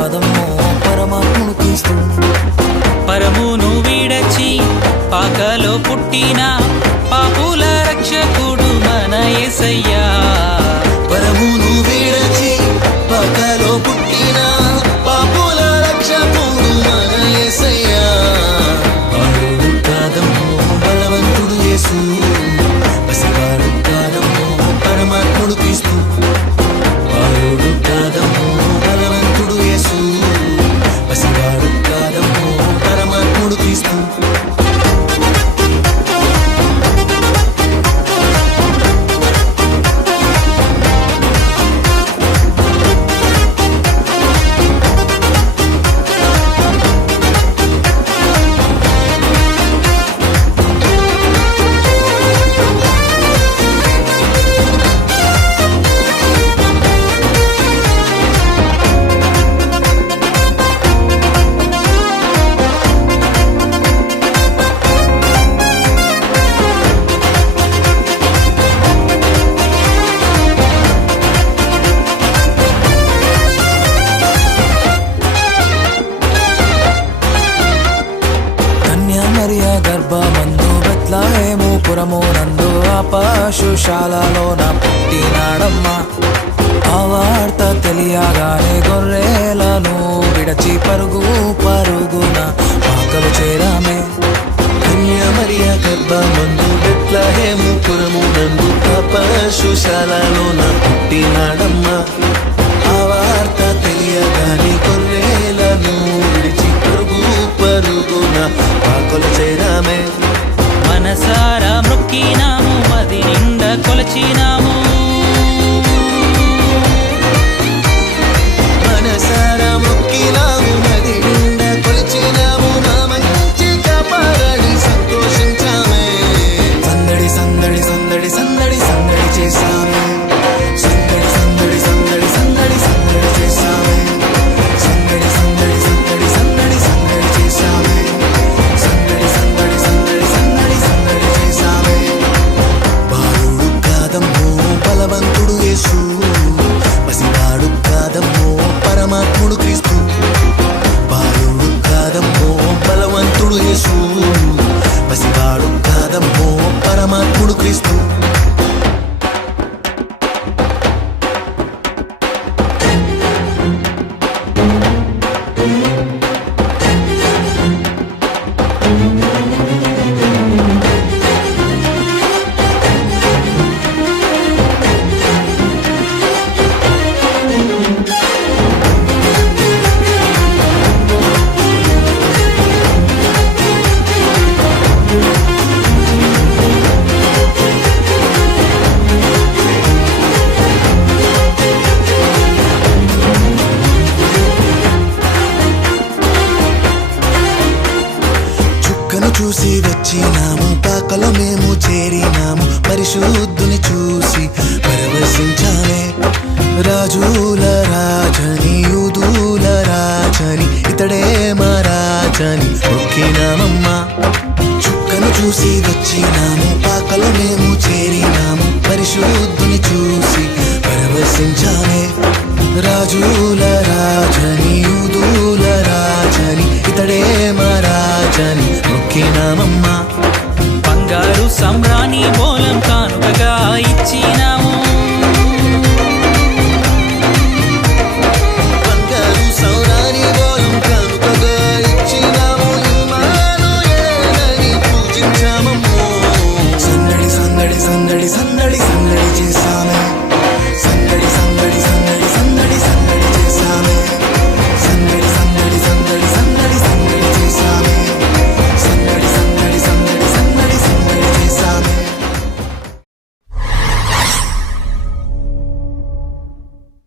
కాదమ్మో పరమాత్ముడు క్రీస్తు. పరమును విడచి పాకలో పుట్టిన పాపుల రక్షకుడు మన యేసయ్యా. పరమును విడచి పాకలో పుట్టిన పాపుల రక్షకుడు మన యేసయ్యా. బాలుడు కాదమ్మో బలవంతుడు యేసు, పసివాడు కాదమ్మో పరమాత్ముడు క్రీస్తు. బాలుడు కాదమ్మో బలవంతుడు యేసు, పసివాడు కాదమ్మో పరమాత్ముడు క్రీస్తు. మరియా గర్భమందు బెత్లెహేము పురమునందు ఆ పశుశాలలోన పుట్టినాడమ్మా. ఆ వార్త తెలియగానే గొర్రెలను విడచి పరుగు పరుగున పాకలు చేరామే. మరియా గర్భమందు బెత్లెహేము పురమునందు ఆ పశుశాలలోన పుట్టినాడమ్మా. ఆ వార్త తెలియగానే గొర్రెలను విడిచి పరుగు పరుగున పాకలు చేరామే. మనసారా మొక్కినాము, మది నిండా కొలచినాము. మనసారా మొక్కినాము, మది నిండా కొలిచినాము. మా మంచి కాపాడని సంతోషించామే. సందడి సందడి సందడి సందడి సందడి చేశామే. సందడి సందడి సందడి సందడి సందడి చేశామే. సందడి సందడి సందడి సందడి సందడి చేశామే. సందడి సందడి సందడి సందడి సందడి చేశామే. బాలుడు కాదమ్మో బలవంతుడు యేసు, పసివాడు కాదమ్మో పరమాత్ముడు క్రీస్తు. బాలుడు కాదమ్మో బలవంతుడు యేసు, పసివాడు కాదమ్మో పరమాత్ముడు క్రీస్తు. చూసి వచ్చినాము, పాకలో మేము చేరినాము. పరిశుద్ధుని చూసి పరవశించాలే. రాజుల రాజని యూదుల రాజని ఇతడే మా రాజని మొక్కినామమ్మా. చుక్కను చూసి వచ్చినాము, పాకలో మేము చేరినాము. పరిశుద్ధుని చూసి పరవశించాలే. రాజుల